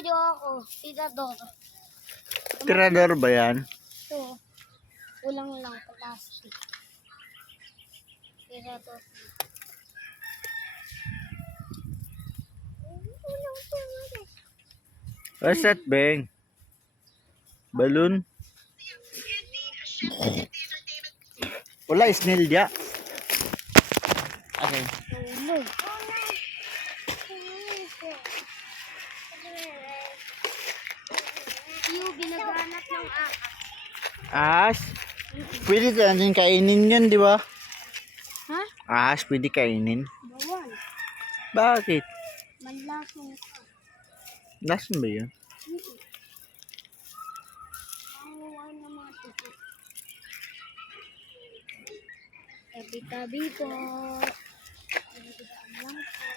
audio ako. Tirador. Tirador ba yan? Ito. Kulang lang plastic. Tirador. What's that, Beng? Balloon? Wala, snail dia. Okay. Tulog. Yung binaghanap ng Ahas? Pwede natin kainin yun, di ba? Ha? Ahas, pwede kainin. Bawal. Bakit? Manlasong ka. Lasan ba yun? Makuha na mga tuko. Tabi-tabi po. Tabi-tabi lang po.